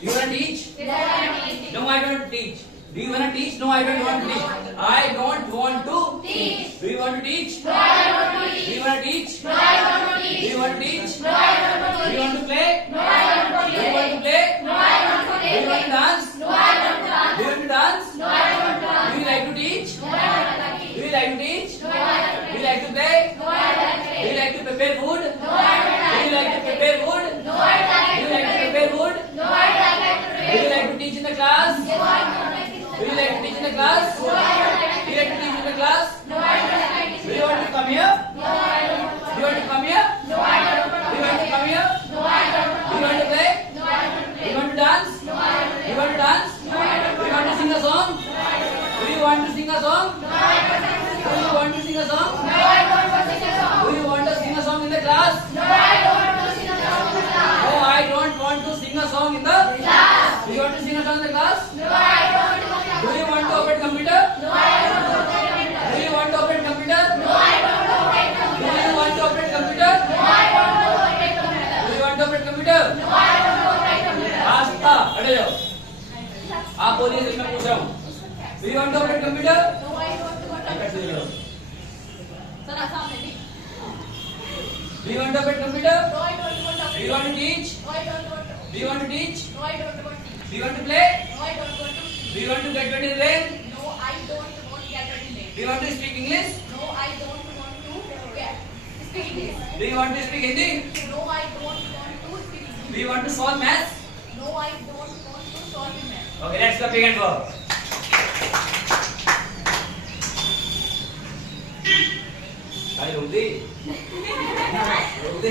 Do you wanna teach? Yes, I am teaching. No, I don't teach. Do you wanna teach? No, I don't want to teach. I don't want to Teach. Do you want to teach? No, I don't want to Do teach. you wanna teach? No, I don't want to Do teach. you want to teach? No, I don't want to Do you want teach. to play? No, I don't want Do to you want to play. play? No, I don't want to Do you want to play. dance? No, I don't want Do you want to dance? to. No, I don't want to. Do you like to teach? No, I don't want to Do teach. you like to teach? No, I don't Do want you to. like to play? No, I don't want Do you to. like to prepare food? No, I don't Do you like to prepare food? No, I don't Do you like to prepare food? No, I don't like to Do you like to teach in the class? No, I don't like to. Do you like to teach in the class? No, I don't like Do you like to teach in the class? No, I don't like Do you want to come here? No, I don't want Do you want to come here? No, I don't Do you want to come here? No, I don't Do you want to play? No, I don't Do you want to dance? No, I don't Do you want to dance? No, I don't Do you want to sing a song? Do you want to sing a song? No, I don't Do you want to sing a song? No, I don't want to sing a song. Do you want to sing a song in the class? No, I don't want to sing a song in the class. No, I don't want to sing a song in the Class. Do you want to sing a song in the class? No, I don't want to sing a Do song. you want to open computer? No, I don't want to sing a song. Do you want to open computer? No, I don't want to sing a song. Do you want to open computer? No, I don't want to sing a song. Do you want to open computer? No, I don't want to sing a song. रास्ता हटे जाओ आप बोलिए तो मैं पूछ रहा हूँ Do you want to open computer? No, I don't want to. कैसे बोल रहे हो? Sir, आसान है नहीं. Do you want to open computer? No, I don't want to. Do you want to teach? No, I don't want to. Do you want to teach? No, I don't want to. Do you want to play? No, I don't want to. Do you want to get ready to rain? No, I don't want to get ready late. Do you want to speak English? No, I don't want to get speak English. Do you want to speak Hindi? No, I don't want to speak English. Do you want to solve maths? No, I don't want to solve the math. Okay, let's go pick and go. Ay, Rudy. Rudy.